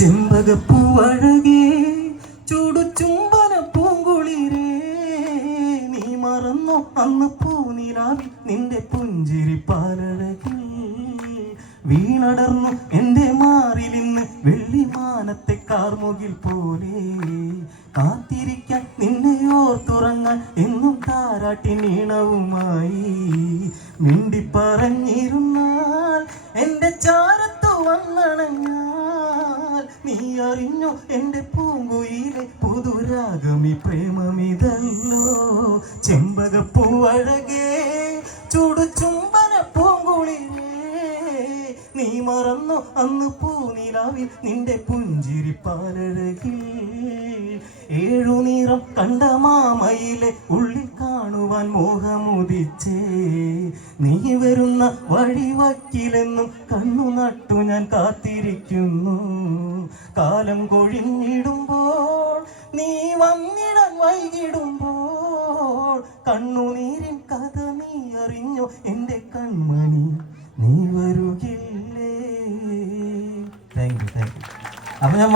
ചെമ്പകപ്പൂവഴകേ ചൂടു ചുംബന പൂങ്കുളിരേ നീ മറന്നോ അന്ന് പൂനിലാവിൽ നിന്റെ പുഞ്ചിരി പാലഴകിൽ വീണടർന്നു എൻ്റെ മാറിലിന്ന് വെള്ളിമാനത്തെ കാർമുകിൽ പോലെ കാത്തിരിക്കാൻ നിന്നെ ഓർത്തുറങ്ങാൻ എന്നും താരാട്ടിനീണവുമായി മിണ്ടിപ്പറഞ്ഞിരുന്നാൽ എൻ്റെ ചാരത്തു വന്നണഞ്ഞാൽ നീ അറിഞ്ഞോ എൻ്റെ പൂങ്കുയിലെ പുതുരാഗമി പ്രേമമിതല്ലോ ചെമ്പകപ്പൂവഴകേ ചൂടു ചുംബന പൂങ്കുളിരേ നീ മറന്നോ അന്ന് പൂനിലാവിൽ നിന്റെ പുഞ്ചിരി പാലഴകിൽ ഏഴുനീറം കണ്ട മാമയിലെ ഉള്ളിൽ കാണുവാൻ മോഹമുദിച്ചേ നീ വരുന്ന വഴിവക്കിലെന്നും കണ്ണു നട്ടു ഞാൻ കാത്തിരിക്കുന്നു കാലം കൊഴിഞ്ഞിടുമ്പോൾ നീ വന്നിടാൻ വൈകിടുമ്പോൾ കണ്ണുനീരിൻ കഥ നീ അറിഞ്ഞോ എൻ്റെ കൺമണി നീ വരുകില്ലേ. Thank you. അപ്പം ഞാൻ